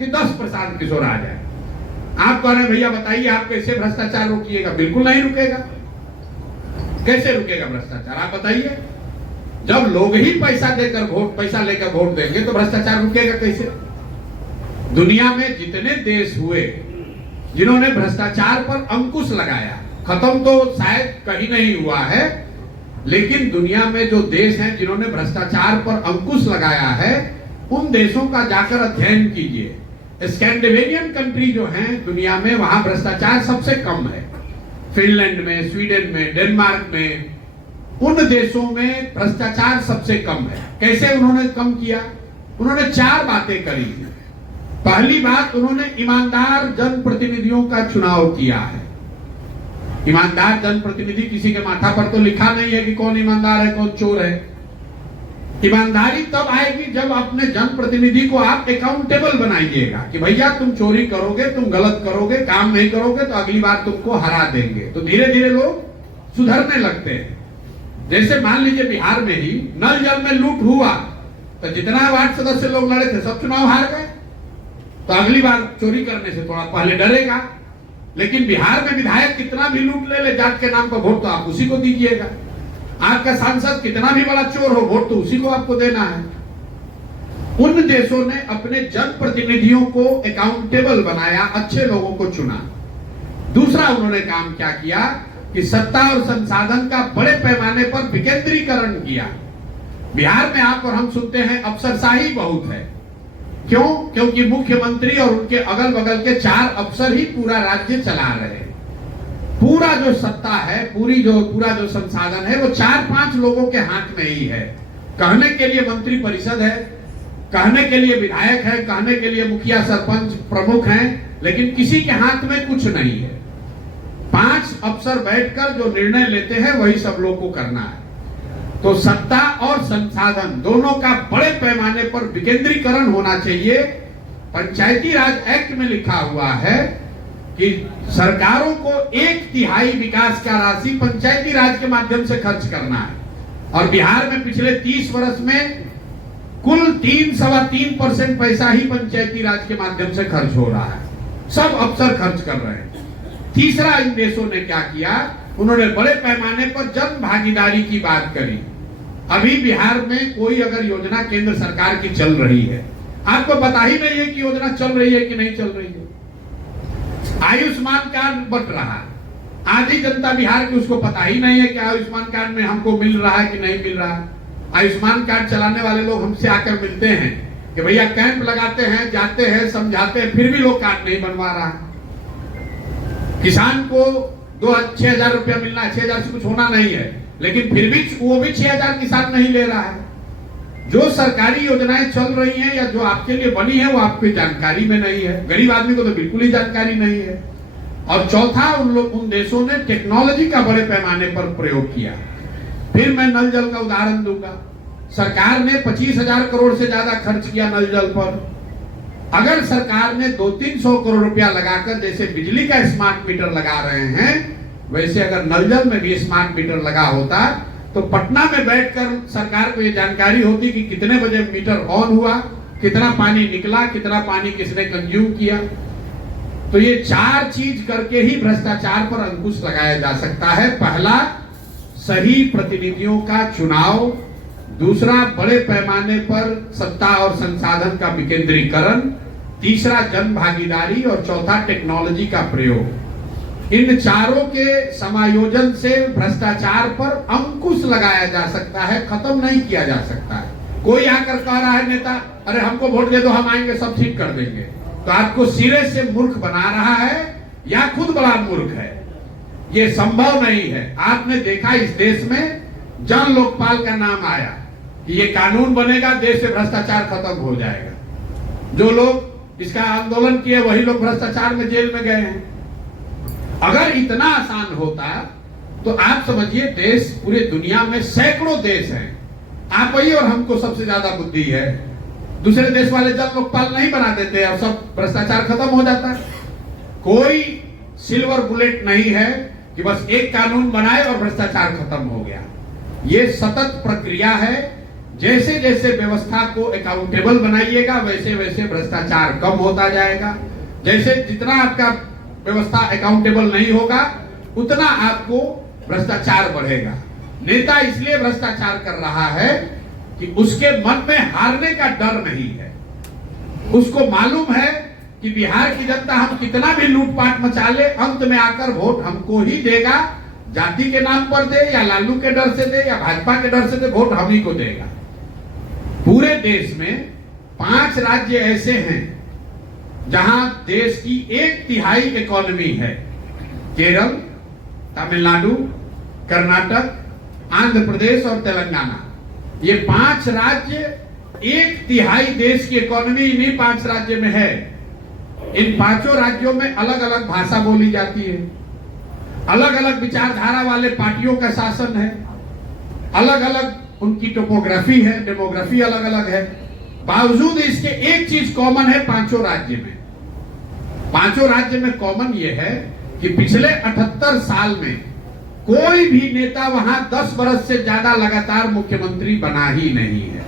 कि 10 प्रशांत किशोर आ जाए। आप कह रहे हैं भैया बताइए आप कैसे भ्रष्टाचार रोकिएगा? बिल्कुल नहीं रुकेगा। कैसे रुकेगा भ्रष्टाचार? आप बताइए। जब लोग ही पैसा लेकर वोट देंगे तो भ्रष्टाचार रुकेगा कैसे? दुनिया में जितने देश हुए जिन्होंने भ्रष्टाचार पर अंकुश लगाया, खत्म तो शायद कहीं नहीं हुआ है, लेकिन दुनिया में जो देश हैं जिन्होंने भ्रष्टाचार पर अंकुश लगाया है, उन देशों का जाकर अध्ययन कीजिए। स्कैंडिनेवियन कंट्री जो हैं दुनिया में, वहां भ्रष्टाचार सबसे कम है। फिनलैंड में, स्वीडन में, डेनमार्क में, उन देशों में भ्रष्टाचार सबसे कम है। कैसे उन्होंने कम किया? उन्होंने 4 बातें करी थी। पहली बात, उन्होंने ईमानदार जनप्रतिनिधियों का चुनाव किया है। ईमानदार जनप्रतिनिधि, किसी के माथा पर तो लिखा नहीं है कि कौन ईमानदार है कौन चोर है। ईमानदारी तब आएगी जब अपने जनप्रतिनिधि को आप अकाउंटेबल बनाइएगा कि भैया तुम चोरी करोगे, तुम गलत करोगे, काम नहीं करोगे तो अगली बार तुमको हरा देंगे। तो धीरे धीरे लोग सुधरने लगते हैं। जैसे मान लीजिए बिहार में ही नल जल में लूट हुआ तो जितना वार्ड सदस्य लोग लड़े थे सब चुनाव हार गए, तो अगली बार चोरी करने से थोड़ा पहले डरेगा। लेकिन बिहार में विधायक कितना भी लूट ले जात के नाम पर, वोट तो आप उसी को दीजिएगा। आपका सांसद कितना भी बड़ा चोर हो, वोट तो उसी को आपको देना है। उन देशों ने अपने जनप्रतिनिधियों को अकाउंटेबल बनाया, अच्छे लोगों को चुना। दूसरा उन्होंने काम क्या किया कि सत्ता और संसाधन का बड़े पैमाने पर विकेंद्रीकरण किया। बिहार में आप और हम सुनते हैं अफसरशाही बहुत है। क्यों? क्योंकि मुख्यमंत्री और उनके अगल बगल के 4 अफसर ही पूरा राज्य चला रहे हैं। पूरा जो सत्ता है, पूरा जो संसाधन है वो 4-5 लोगों के हाथ में ही है। कहने के लिए मंत्री परिषद है, कहने के लिए विधायक है, कहने के लिए मुखिया सरपंच प्रमुख हैं, लेकिन किसी के हाथ में कुछ नहीं है। 5 अफसर बैठकर जो निर्णय लेते हैं वही सब लोग को करना है। तो सत्ता और संसाधन दोनों का बड़े पैमाने पर विकेंद्रीकरण होना चाहिए। पंचायती राज एक्ट में लिखा हुआ है कि सरकारों को 1/3 विकास का राशि पंचायती राज के माध्यम से खर्च करना है। और बिहार में पिछले 30 वर्ष में कुल 3-3.25% पैसा ही पंचायती राज के माध्यम से खर्च हो रहा है। सब अफसर खर्च कर रहे हैं। तीसरा, इन देशों ने क्या किया? उन्होंने बड़े पैमाने पर जन भागीदारी की बात करी। अभी बिहार में कोई अगर योजना केंद्र सरकार की चल रही है, आपको पता ही नहीं है कि योजना चल रही है कि नहीं चल रही है। आयुष्मान कार्ड बट रहा है, आधी जनता बिहार की उसको पता ही नहीं है कि आयुष्मान कार्ड में हमको मिल रहा है कि नहीं मिल रहा है। आयुष्मान कार्ड चलाने वाले लोग हमसे आकर मिलते हैं कि भैया कैंप लगाते हैं, जाते हैं, समझाते हैं, फिर भी लोग कार्ड नहीं बनवा रहा है। किसान को 6,000 रुपया मिलना है, 6,000 से कुछ होना नहीं है, लेकिन फिर भी वो भी 6,000 किसान नहीं ले रहा है। जो सरकारी योजनाएं चल रही हैं या जो आपके लिए बनी है वो आपकी जानकारी में नहीं है। गरीब आदमी को तो बिल्कुल ही जानकारी नहीं है। और चौथा, उन देशों ने टेक्नोलॉजी का बड़े पैमाने पर प्रयोग किया। फिर मैं नल जल का उदाहरण दूंगा। सरकार ने 25,000 करोड़ से ज्यादा खर्च किया नल जल पर। अगर सरकार ने 200-300 करोड़ रुपया लगाकर, जैसे बिजली का स्मार्ट मीटर लगा रहे हैं, वैसे अगर नल जल में भी स्मार्ट मीटर लगा होता तो पटना में बैठकर सरकार को ये जानकारी होती कि कितने बजे मीटर ऑन हुआ, कितना पानी निकला, कितना पानी किसने कंज्यूम किया। तो ये 4 चीज करके ही भ्रष्टाचार पर अंकुश लगाया जा सकता है। पहला, सही प्रतिनिधियों का चुनाव। दूसरा, बड़े पैमाने पर सत्ता और संसाधन का विकेंद्रीकरण। तीसरा, जन भागीदारी। और चौथा, टेक्नोलॉजी का प्रयोग। इन चारों के समायोजन से भ्रष्टाचार पर अंकुश लगाया जा सकता है, खत्म नहीं किया जा सकता है। कोई आकर कह रहा है नेता, अरे हमको वोट दे दो, हम आएंगे सब ठीक कर देंगे, तो आपको सिरे से मूर्ख बना रहा है या खुद बड़ा मूर्ख है। ये संभव नहीं है। आपने देखा इस देश में जन लोकपाल का नाम आया कि ये कानून बनेगा, देश से भ्रष्टाचार खत्म हो जाएगा। जो लोग इसका आंदोलन किए वही लोग भ्रष्टाचार में जेल में गए हैं। अगर इतना आसान होता तो आप समझिए देश, पूरे दुनिया में सैकड़ों देश हैं, आप ही और हमको सबसे ज्यादा बुद्धि है। दूसरे देश वाले जब लोकपाल नहीं बना देते और सब भ्रष्टाचार खत्म हो जाता है। कोई सिल्वर बुलेट नहीं है कि बस एक कानून बनाए और भ्रष्टाचार खत्म हो गया। ये सतत प्रक्रिया है। जैसे जैसे व्यवस्था को अकाउंटेबल बनाइएगा वैसे वैसे भ्रष्टाचार कम होता जाएगा। जैसे जितना आपका व्यवस्था अकाउंटेबल नहीं होगा उतना आपको भ्रष्टाचार बढ़ेगा। नेता इसलिए भ्रष्टाचार कर रहा है कि उसके मन में हारने का डर नहीं है। उसको मालूम है कि बिहार की जनता हम कितना भी लूटपाट मचा ले अंत में आकर वोट हमको ही देगा। जाति के नाम पर दे या लालू के डर से दे या भाजपा के डर से दे, वोट हम ही को देगा। पूरे देश में 5 राज्य ऐसे हैं जहां देश की 1/3 इकोनॉमी है। केरल, तमिलनाडु, कर्नाटक, आंध्र प्रदेश और तेलंगाना। ये 5 राज्य 1/3 देश की इकोनॉमी इन्हीं 5 राज्य में है। इन 5 राज्यों में अलग अलग भाषा बोली जाती है, अलग अलग विचारधारा वाले पार्टियों का शासन है, अलग अलग उनकी टोपोग्राफी है, डेमोग्राफी अलग अलग है। बावजूद इसके एक चीज कॉमन है 5 राज्य में। 5 राज्य में कॉमन यह है कि पिछले 78 साल में कोई भी नेता वहां 10 वर्ष से ज्यादा लगातार मुख्यमंत्री बना ही नहीं है।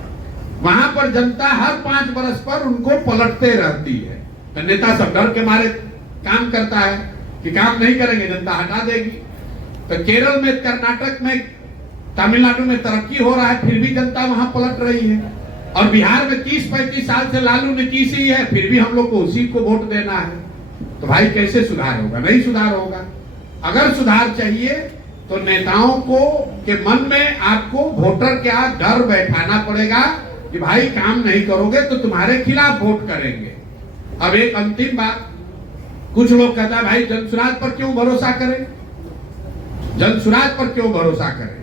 वहां पर जनता हर 5 वर्ष पर उनको पलटते रहती है। तो नेता सब डर के मारे काम करता है कि काम नहीं करेंगे जनता हटा देगी। तो केरल में, कर्नाटक में, तमिलनाडु में तरक्की हो रहा है, फिर भी जनता वहां पलट रही है। और बिहार में 30-35 साल से लालू ने की सी है, फिर भी हम लोग को उसी को वोट देना है। तो भाई कैसे सुधार होगा? नहीं सुधार होगा। अगर सुधार चाहिए तो नेताओं को के मन में आपको वोटर क्या डर बैठाना पड़ेगा कि भाई काम नहीं करोगे तो तुम्हारे खिलाफ वोट करेंगे। अब एक अंतिम बात, कुछ लोग कहता है भाई जनसुराज पर क्यों भरोसा करें, जनसुराज पर क्यों भरोसा करें।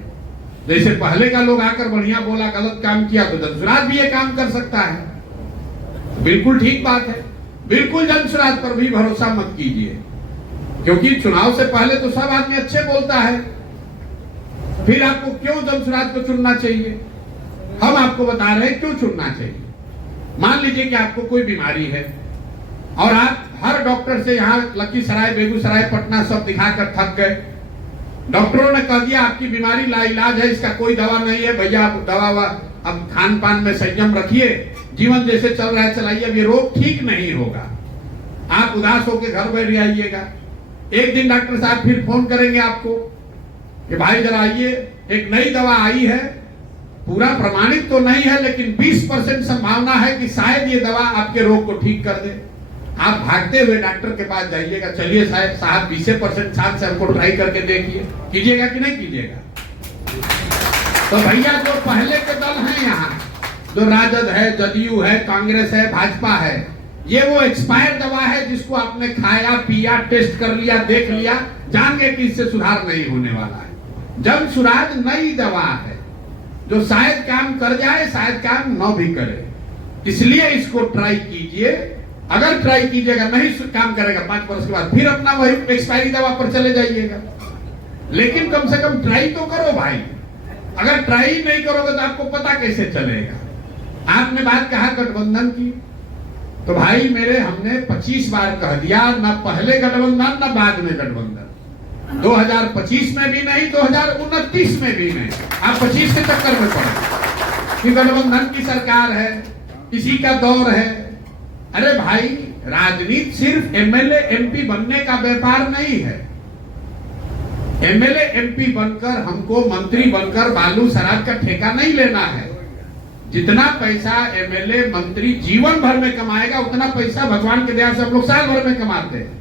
जैसे पहले का लोग आकर बढ़िया बोला, गलत काम किया तो जनसुराज भी ये काम कर सकता है। बिल्कुल ठीक बात है, बिल्कुल जनसुराज पर भी भरोसा मत कीजिए, क्योंकि चुनाव से पहले तो सब आदमी अच्छे बोलता है। फिर आपको क्यों जनसुराज को चुनना चाहिए? हम आपको बता रहे हैं क्यों चुनना चाहिए। मान लीजिए कि आपको कोई बीमारी है और आप हर डॉक्टर से यहाँ लखीसराय, बेगूसराय, पटना सब दिखाकर थक गए। डॉक्टरों ने कह दिया आपकी बीमारी लाइलाज है, इसका कोई दवा नहीं है, भैया आप दवा अब खान पान में संयम रखिए, जीवन जैसे चल रहा है चलाइए, अब ये रोग ठीक नहीं होगा। आप उदास होकर घर बैठ जाइएगा। एक दिन डॉक्टर साहब फिर फोन करेंगे आपको कि भाई जरा आइए, एक नई दवा आई है, पूरा प्रमाणित तो नहीं है लेकिन 20% संभावना है कि शायद ये दवा आपके रोग को ठीक कर दे। आप भागते हुए डॉक्टर के पास जाइएगा, चलिए साहब 20% चांस है, हमको ट्राई करके देखिए। कीजिएगा कि नहीं कीजिएगा? तो भैया जो पहले के दल हैं यहाँ, जो राजद है, जदयू है, कांग्रेस है, भाजपा है, ये वो एक्सपायर दवा है जिसको आपने खाया, पिया, टेस्ट कर लिया, देख लिया, जान गए कि इससे सुधार नहीं होने वाला है। जनसुराज नई दवा है जो शायद काम कर जाए, शायद काम न भी करे, इसलिए इसको ट्राई कीजिए। अगर ट्राई कीजिएगा नहीं काम करेगा 5 वर्ष के बाद, फिर अपना वही एक्सपायरी दवा पर चले जाइएगा। लेकिन कम से कम ट्राई तो करो भाई। अगर ट्राई नहीं करोगे तो आपको पता कैसे चलेगा। आपने बात कहा गठबंधन की, तो भाई मेरे हमने 25 बार कह दिया, न पहले गठबंधन न बाद में गठबंधन। 2025 में भी नहीं, 2029 में भी नहीं। आप 25 के चक्कर में पड़े कि गठबंधन की सरकार है, इसी का दौर है। अरे भाई, राजनीति सिर्फ एमएलए एमपी बनने का व्यापार नहीं है। एमएलए एमपी बनकर, हमको मंत्री बनकर बालू शराब का ठेका नहीं लेना है। जितना पैसा एमएलए मंत्री जीवन भर में कमाएगा उतना पैसा भगवान के दया से हम लोग साल भर में कमाते हैं।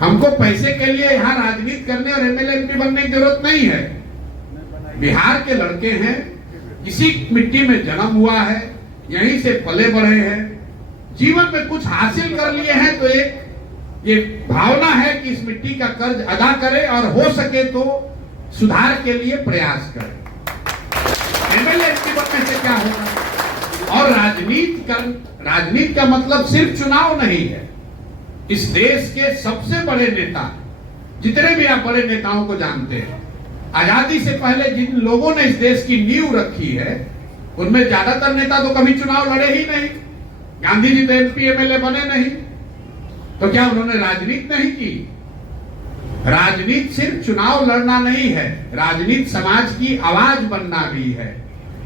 हमको पैसे के लिए यहाँ राजनीति करने और एमएलए एमपी बनने की जरूरत नहीं है। बिहार के लड़के हैं, इसी मिट्टी में जन्म हुआ है, यहीं से पले बढ़े हैं, जीवन में कुछ हासिल कर लिए हैं, तो एक ये भावना है कि इस मिट्टी का कर्ज अदा करें और हो सके तो सुधार के लिए प्रयास करें। एमएलए एमपी बनने से क्या होगा? और राजनीति का मतलब सिर्फ चुनाव नहीं है। इस देश के सबसे बड़े नेता, जितने भी आप बड़े नेताओं को जानते हैं, आजादी से पहले जिन लोगों ने इस देश की नींव रखी है, उनमें ज्यादातर नेता तो कभी चुनाव लड़े ही नहीं। गांधी जी तो एमपी एमएलए बने नहीं, तो क्या उन्होंने राजनीति नहीं की? राजनीति सिर्फ चुनाव लड़ना नहीं है, राजनीति समाज की आवाज बनना भी है।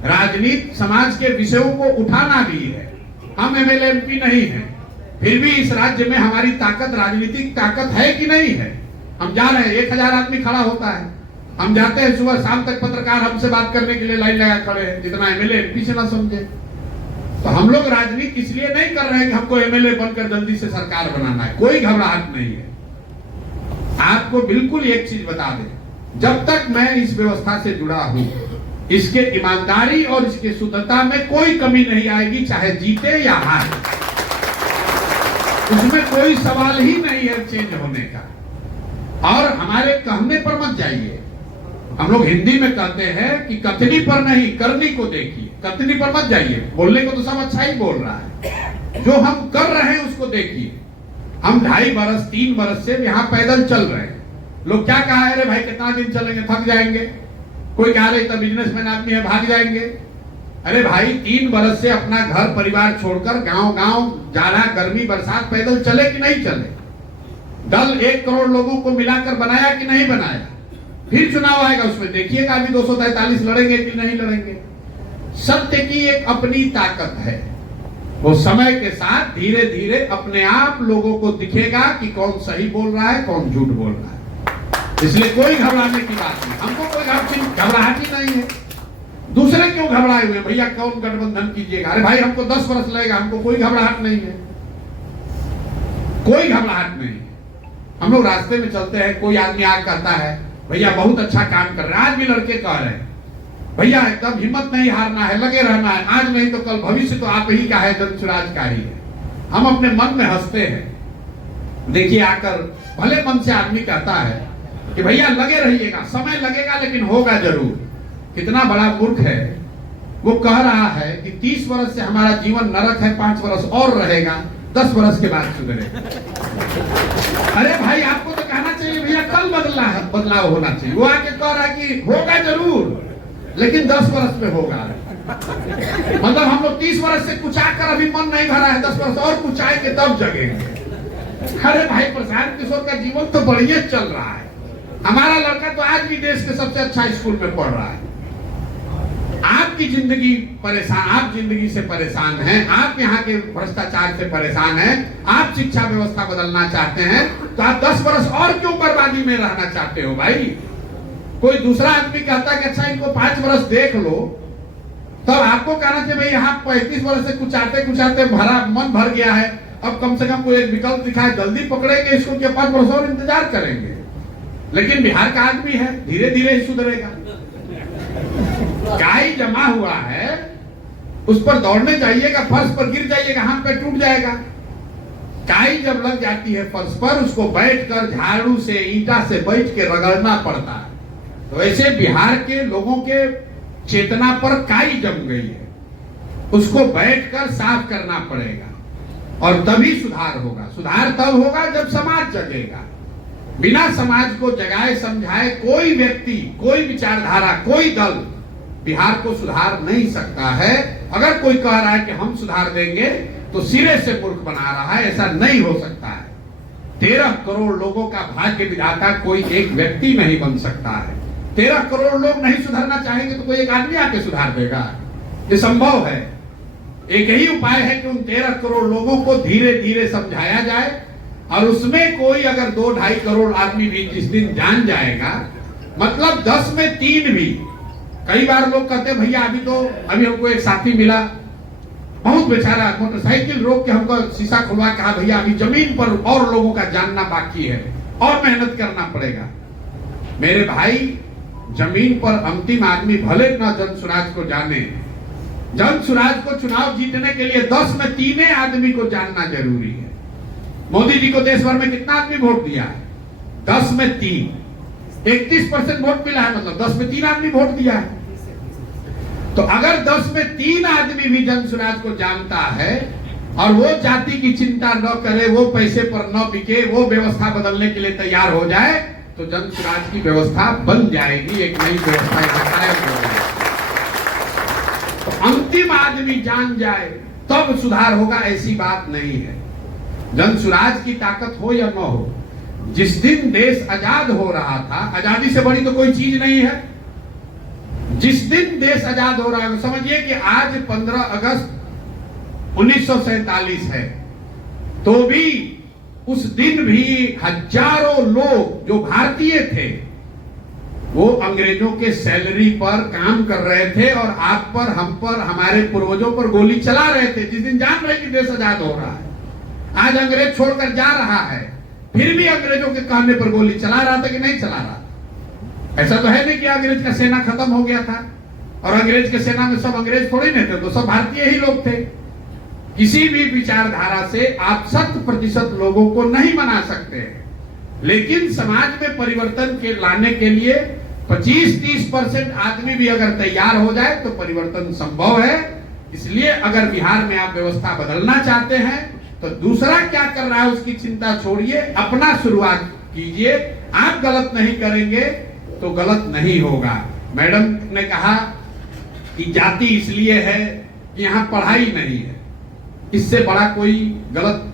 राजनीति समाज के विषयों को उठाना भी है। हम एमएलए एमपी नहीं हैं, फिर भी इस राज्य में हमारी ताकत, राजनीतिक ताकत है कि नहीं है। हम जा रहे हैं, 1000 आदमी खड़ा होता है, हम जाते हैं सुबह शाम तक, पत्रकार हमसे बात करने के लिए लाइन लगा खड़े हैं, जितना एमएलए एमपी से ना समझे। तो हम लोग राजनीति इसलिए नहीं कर रहे हैं कि हमको एमएलए बनकर जल्दी से सरकार बनाना है, कोई घबराहट नहीं है। आपको बिल्कुल एक चीज बता दें, जब तक मैं इस व्यवस्था से जुड़ा हूं, इसके ईमानदारी और इसके शुद्धता में कोई कमी नहीं आएगी, चाहे जीते या हारे। उसमें कोई सवाल ही नहीं है चेंज होने का। और हमारे कहने पर मत जाइए। हम लोग हिंदी में कहते हैं कि कथनी पर नहीं, करनी को देखिए। कथनी पर मत जाइए, बोलने को तो सब अच्छा ही बोल रहा है, जो हम कर रहे हैं उसको देखिए। हम 2.5 बरस 3 बरस से यहाँ पैदल चल रहे हैं। लोग क्या कहा है, अरे भाई कितना दिन चलेंगे, थक जाएंगे। कोई कह रहे तो बिजनेसमैन आदमी है, भाग जाएंगे। अरे भाई 3 बरस से अपना घर परिवार छोड़कर गांव गांव जाड़ा गर्मी बरसात पैदल चले कि नहीं चले? दल 1 करोड़ लोगों को मिलाकर बनाया कि नहीं बनाया? फिर चुनाव आएगा, उसमें देखिएगा अभी 243 लड़ेंगे कि नहीं लड़ेंगे। सत्य की एक अपनी ताकत है, वो समय के साथ धीरे धीरे अपने आप लोगों को दिखेगा कि कौन सही बोल रहा है, कौन झूठ बोल रहा है। इसलिए कोई घबराने की बात नहीं, हमको कोई घबराहट ही नहीं है। दूसरे क्यों घबराए हुए भैया, कौन गठबंधन कीजिएगा? अरे भाई हमको 10 वर्ष लगेगा, हमको कोई घबराहट नहीं है, कोई घबराहट नहीं है। हम लोग रास्ते में चलते हैं, कोई आदमी आग कहता है भैया बहुत अच्छा काम कर रहे हैं। आज भी लड़के कह रहे हैं भैया एकदम हिम्मत नहीं हारना है, लगे रहना है, आज नहीं तो कल भविष्य तो आप ही का है, जनसुराज का ही है। हम अपने मन में हंसते हैं। देखिए आकर भले मन से आदमी कहता है कि भैया लगे रहिएगा, समय लगेगा लेकिन होगा जरूर। कितना बड़ा मूर्ख है, वो कह रहा है कि 30 वर्ष से हमारा जीवन नरक है, 5 वर्ष और रहेगा, 10 वर्ष के बाद सुधरेगा। अरे भाई आपको तो कहना चाहिए भैया कल बदलाव होना चाहिए। वो आके कह रहा है कि होगा जरूर लेकिन 10 वर्ष में होगा। मतलब हम लोग 30 वर्ष से कुचा कर अभी मन नहीं भरा है, 10 वर्ष और कुचाएंगे तब जगेंगे। अरे भाई प्रशांत किशोर का जीवन तो बढ़िया चल रहा है। हमारा लड़का तो आज भी देश के सबसे अच्छा स्कूल में पढ़ रहा है। आपकी जिंदगी परेशान, आप जिंदगी से परेशान हैं, आप यहाँ के भ्रष्टाचार से परेशान हैं, आप शिक्षा व्यवस्था बदलना चाहते हैं, तो आप 10 वर्ष और क्यों बर्बादी में रहना चाहते हो भाई? कोई दूसरा आदमी कहता है कि अच्छा इनको 5 वर्ष देख लो, तब आपको कहना चाहिए भाई यहाँ 35 वर्ष से कुचाते कुचाते मन भर गया है, अब कम से कम कोई एक विकल्प दिखाए, जल्दी पकड़ेंगे इसको कि 5 वर्ष और इंतजार करेंगे। लेकिन बिहार का आदमी है, धीरे धीरे ही सुधरेगा। गाय जमा हुआ है, उस पर दौड़ने जाइएगा, फर्श पर गिर जाइएगा, हाथ पे टूट जाएगा। काई जब लग जाती है फर्श पर, उसको बैठकर झाड़ू से ईंटा से बैठ के रगड़ना पड़ता है। तो वैसे बिहार के लोगों के चेतना पर काई जम गई है, उसको बैठकर साफ करना पड़ेगा और तभी सुधार होगा। सुधार तब होगा जब समाज जगेगा। बिना समाज को जगाए समझाए कोई व्यक्ति, कोई विचारधारा, कोई दल बिहार को सुधार नहीं सकता है। अगर कोई कह रहा है कि हम सुधार देंगे तो सिरे से मूर्ख बना रहा है, ऐसा नहीं हो सकता है। 13 करोड़ लोगों का भाग्य विधाता कोई एक व्यक्ति नहीं बन सकता है। 13 करोड़ लोग नहीं सुधरना चाहेंगे तो कोई एक आदमी आके सुधार देगा? ये संभव है। एक ही उपाय है कि उन 13 करोड़ लोगों को धीरे धीरे समझाया जाए, और उसमें कोई अगर 2-2.5 करोड़ आदमी भी जिस दिन जान जाएगा, मतलब 10 में 3 भी। कई बार लोग कहते हैं भैया अभी हमको एक साथी मिला, बहुत बेचारा मोटरसाइकिल रोक के हमको शीशा खुलवा, कहा भैया अभी जमीन पर और लोगों का जानना बाकी है और मेहनत करना पड़ेगा। मेरे भाई जमीन पर अंतिम आदमी भले न जनसुराज को जाने, जनसुराज को चुनाव जीतने के लिए 10 में 3 आदमी को जानना जरूरी है। मोदी जी को देश भर में कितना आदमी वोट दिया है? 10 में 3, 31% वोट मिला है, मतलब 10 में 3 आदमी वोट दिया है। तो अगर 10 में 3 आदमी भी जनसुराज को जानता है और वो जाति की चिंता न करे, वो पैसे पर न बिके, वो व्यवस्था बदलने के लिए तैयार हो जाए, तो जनसुराज की व्यवस्था बन जाएगी, एक नई व्यवस्था कायम हो जाएगी। तो अंतिम आदमी जान जाए तब सुधार होगा, ऐसी बात नहीं है। जनसुराज की ताकत हो या न हो, जिस दिन देश आजाद हो रहा था, आजादी से बड़ी तो कोई चीज नहीं है। जिस दिन देश आजाद हो रहा है, समझिए कि आज 15 अगस्त 1947 है, तो भी उस दिन भी हजारों लोग जो भारतीय थे वो अंग्रेजों के सैलरी पर काम कर रहे थे और आप पर, हम पर, हमारे पूर्वजों पर गोली चला रहे थे, जिस दिन जान रहे कि देश आजाद हो रहा है। आज अंग्रेज छोड़कर जा रहा है, फिर भी अंग्रेजों के कहने पर गोली चला रहा था कि नहीं चला रहा था? ऐसा तो है नहीं कि अंग्रेज का सेना खत्म हो गया था और अंग्रेज के सेना में सब अंग्रेज थोड़ी नहीं थे, तो सब भारतीय ही लोग थे। किसी भी विचारधारा से आप 100% लोगों को नहीं मना सकते हैं, लेकिन समाज में परिवर्तन के लाने के लिए 25-30% आदमी भी अगर तैयार हो जाए तो परिवर्तन संभव है। इसलिए अगर बिहार में आप व्यवस्था बदलना चाहते हैं तो दूसरा क्या कर रहा है उसकी चिंता छोड़िए, अपना शुरुआत कीजिए। आप गलत नहीं करेंगे तो गलत नहीं होगा। मैडम ने कहा कि जाति इसलिए है कि यहाँ पढ़ाई नहीं है, इससे बड़ा कोई गलत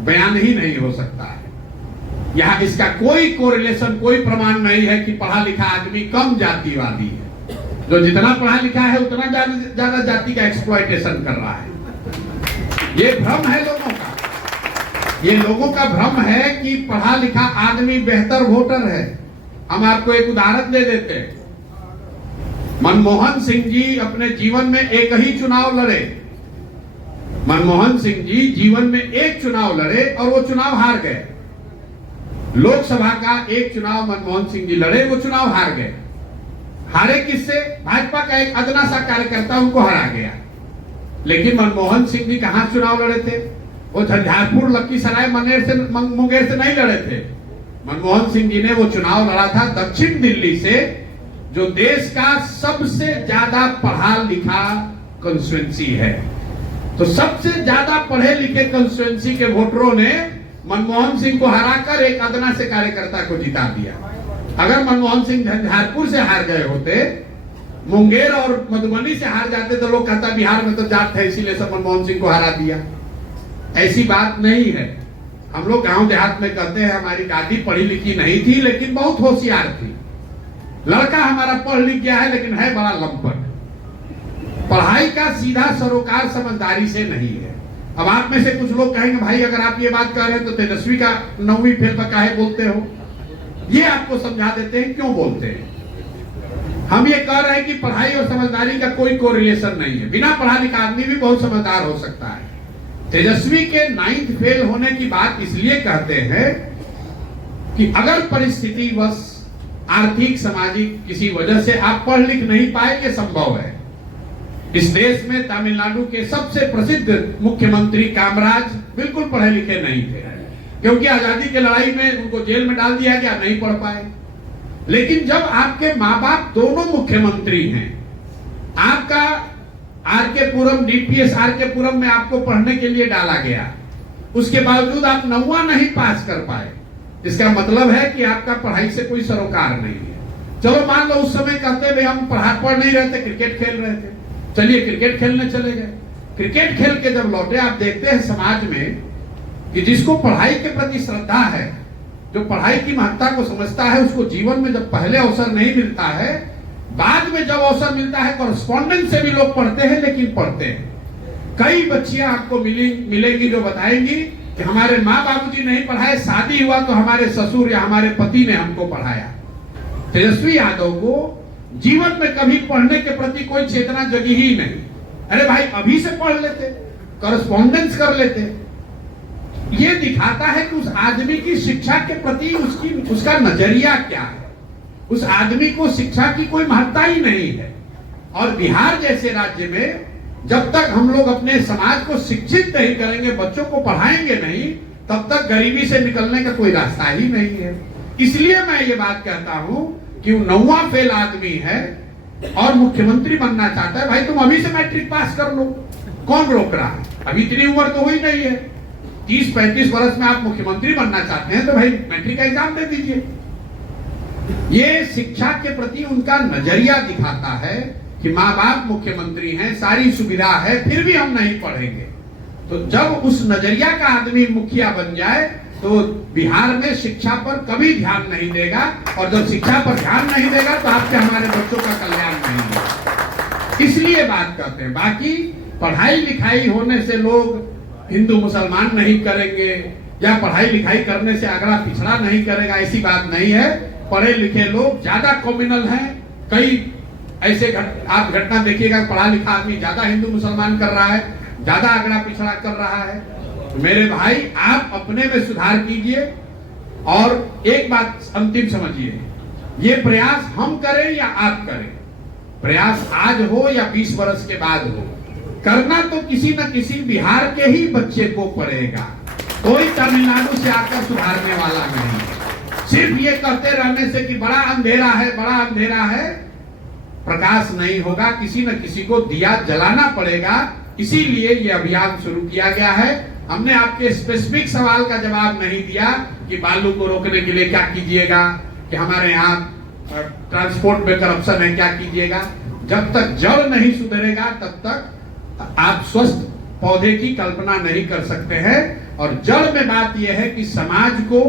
बयान ही नहीं हो सकता है। यहाँ इसका कोई कोरिलेशन, कोई प्रमाण नहीं है कि पढ़ा लिखा आदमी कम जातिवादी है। जो जितना पढ़ा लिखा है उतना ज्यादा जाति का एक्सप्लॉयटेशन कर रहा है। ये भ्रम है लोगों का, ये लोगों का भ्रम है कि पढ़ा लिखा आदमी बेहतर वोटर है। हम आपको एक उदाहरण दे देते हैं। मनमोहन सिंह जी अपने जीवन में एक ही चुनाव लड़े। मनमोहन सिंह जी जीवन में एक चुनाव लड़े और वो चुनाव हार गए। लोकसभा का एक चुनाव मनमोहन सिंह जी लड़े, वो चुनाव हार गए। हारे किससे? भाजपा का एक अदना सा कार्यकर्ता उनको हरा गया। लेकिन मनमोहन सिंह जी कहां चुनाव लड़े थे? वो झंझारपुर, लखीसराय, मुंगेर से नहीं लड़े थे। मनमोहन सिंह जी ने वो चुनाव लड़ा था दक्षिण दिल्ली से, जो देश का सबसे ज्यादा पढ़ा लिखा कंस्टिट्यूएंसी है। तो सबसे ज्यादा पढ़े लिखे कंस्टिट्यूएंसी के वोटरों ने मनमोहन सिंह को हराकर एक अदना से कार्यकर्ता को जिता दिया। अगर मनमोहन सिंह झंझारपुर से हार गए होते, मुंगेर और मधुबनी से हार जाते, तो लोग कहता बिहार में तो जाट है इसीलिए सब मनमोहन सिंह को हरा दिया। ऐसी बात नहीं है। हम लोग गांव देहात में कहते हैं हमारी दादी पढ़ी लिखी नहीं थी लेकिन बहुत होशियार थी। लड़का हमारा पढ़ लिख गया है लेकिन है बड़ा लंपट। पढ़ाई का सीधा सरोकार समझदारी से नहीं है। अब आप में से कुछ लोग कहेंगे भाई अगर आप ये बात कह रहे हैं तो तेजस्वी का 9वीं फेल पर काहे बोलते हो? ये आपको समझा देते हैं क्यों बोलते हैं। हम ये कह रहे हैं कि पढ़ाई और समझदारी का कोई कोरिलेशन नहीं है। बिना पढ़ा लिखा आदमी भी बहुत समझदार हो सकता है। तेजस्वी के 9th फेल होने की बात इसलिए कहते हैं कि अगर परिस्थिति बस आर्थिक सामाजिक किसी वजह से आप पढ़ लिख नहीं पाए, ये संभव है। इस देश में तमिलनाडु के सबसे प्रसिद्ध मुख्यमंत्री कामराज बिल्कुल पढ़े लिखे नहीं थे, क्योंकि आजादी की लड़ाई में उनको जेल में डाल दिया गया, नहीं पढ़ पाए। लेकिन जब आपके माँ बाप दोनों मुख्यमंत्री हैं, आपका आर.के. पुरम, डीपीएस आर.के. पुरम में आपको पढ़ने के लिए डाला गया, उसके बावजूद आप 9वां नहीं पास कर पाए, इसका मतलब है कि आपका पढ़ाई से कोई सरोकार नहीं है। चलो मान लो उस समय कहते भाई हम पढ़ नहीं रहे थे, क्रिकेट खेल रहे थे, चलिए क्रिकेट खेलने चले गए। क्रिकेट खेल के जब लौटे, आप देखते हैं समाज में कि जिसको पढ़ाई के प्रति श्रद्धा है, जो पढ़ाई की महत्ता को समझता है, उसको जीवन में जब पहले अवसर नहीं मिलता है, बाद में जब अवसर मिलता है, कॉरेस्पॉन्डेंस से भी लोग पढ़ते हैं, लेकिन पढ़ते हैं। कई बच्चियां आपको मिलेंगी जो बताएंगी कि हमारे माँ बाबूजी नहीं पढ़ाए, शादी हुआ तो हमारे ससुर या हमारे पति ने हमको पढ़ाया। तेजस्वी यादव को जीवन में कभी पढ़ने के प्रति कोई चेतना जगी ही नहीं। अरे भाई अभी से पढ़ लेते, कॉरेस्पॉन्डेंस कर लेते। ये दिखाता है कि उस आदमी की शिक्षा के प्रति उसका नजरिया क्या है। उस आदमी को शिक्षा की कोई महत्ता ही नहीं है। और बिहार जैसे राज्य में जब तक हम लोग अपने समाज को शिक्षित नहीं करेंगे, बच्चों को पढ़ाएंगे नहीं, तब तक गरीबी से निकलने का कोई रास्ता ही नहीं है। इसलिए मैं ये बात कहता हूं कि 9वां फेल आदमी है और मुख्यमंत्री बनना चाहता है, भाई तुम अभी से मैट्रिक पास कर लो, कौन रोक रहा है? अभी इतनी उम्र तो हुई नहीं है। 30-35 वर्ष में आप मुख्यमंत्री बनना चाहते हैं तो भाई मैट्रिक का एग्जाम दे दीजिए। ये शिक्षा के प्रति उनका नजरिया दिखाता है कि माँ बाप मुख्यमंत्री हैं, सारी सुविधा है, फिर भी हम नहीं पढ़ेंगे। तो जब उस नजरिया का आदमी मुखिया बन जाए तो बिहार में शिक्षा पर कभी ध्यान नहीं देगा, और जब शिक्षा पर ध्यान नहीं देगा तो आपके हमारे बच्चों का कल्याण नहीं होगा। इसलिए बात करते हैं। बाकी पढ़ाई लिखाई होने से लोग हिंदू मुसलमान नहीं करेंगे या पढ़ाई लिखाई करने से अगला पिछड़ा नहीं करेगा, ऐसी बात नहीं है। पढ़े लिखे लोग ज्यादा कम्युनल हैं। कई ऐसे आप घटना देखिएगा, पढ़ा लिखा आदमी ज्यादा हिंदू मुसलमान कर रहा है, ज्यादा अगला पिछड़ा कर रहा है। तो मेरे भाई, आप अपने में सुधार कीजिए। और एक बात अंतिम समझिए, ये प्रयास हम करें या आप करें, प्रयास आज हो या 20 वर्ष के बाद हो, करना तो किसी न किसी बिहार के ही बच्चे को पड़ेगा। कोई तमिलनाडु से आकर सुधारने वाला नहीं। सिर्फ ये कहते रहने से कि बड़ा अंधेरा है, बड़ा अंधेरा है, प्रकाश नहीं होगा। किसी न किसी को दिया जलाना पड़ेगा। इसीलिए ये अभियान शुरू किया गया है। हमने आपके स्पेसिफिक सवाल का जवाब नहीं दिया कि बालू को रोकने के लिए क्या कीजिएगा, कि हमारे यहाँ ट्रांसपोर्ट में करप्शन है, क्या कीजिएगा। जब तक जड़ नहीं सुधरेगा तब तक आप स्वस्थ पौधे की कल्पना नहीं कर सकते हैं। और जड़ में बात यह है कि समाज को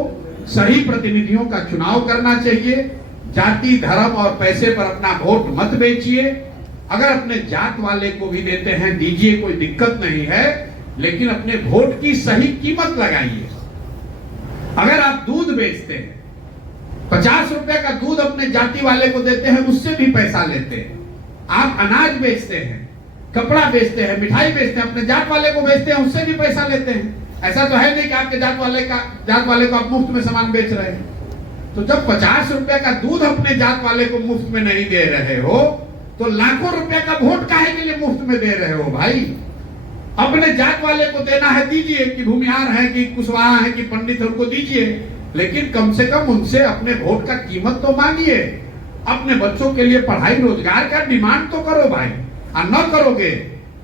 सही प्रतिनिधियों का चुनाव करना चाहिए। जाति, धर्म और पैसे पर अपना वोट मत बेचिए। अगर अपने जात वाले को भी देते हैं दीजिए, कोई दिक्कत नहीं है, लेकिन अपने वोट की सही कीमत लगाइए। अगर आप दूध बेचते हैं, 50 रुपए का दूध अपने जाति वाले को देते हैं, उससे भी पैसा लेते हैं। आप अनाज बेचते हैं, कपड़ा बेचते हैं, मिठाई बेचते हैं, अपने जात वाले को बेचते हैं, उससे भी पैसा लेते हैं। ऐसा तो है नहीं कि आपके जात वाले को आप मुफ्त में सामान बेच रहे हैं। तो जब 50 रुपए का दूध अपने जात वाले को मुफ्त में नहीं दे रहे हो, तो लाखों रुपए का वोट काहे के लिए मुफ्त में दे रहे हो भाई। अपने जात वाले को देना है दीजिए, कि भूमिहार है, कि कुशवाहा है, कि पंडित है, उनको दीजिए, लेकिन कम से कम उनसे अपने वोट का कीमत तो मांगिए। अपने बच्चों के लिए पढ़ाई रोजगार का डिमांड तो करो भाई। और न करोगे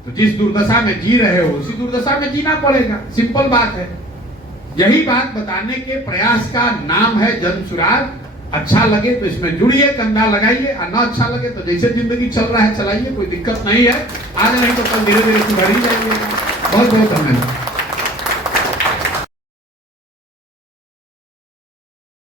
तो जिस दुर्दशा में जी रहे हो उसी दुर्दशा में जीना पड़ेगा। सिंपल बात है। यही बात बताने के प्रयास का नाम है जन सुराग। अच्छा लगे तो इसमें जुड़िए, कंधा लगाइए, और न अच्छा लगे तो जैसे जिंदगी चल रहा है चलाइए, कोई दिक्कत नहीं है। आज नहीं तो कल धीरे धीरे सुधर ही जाइएगा। बहुत बहुत धन्यवाद।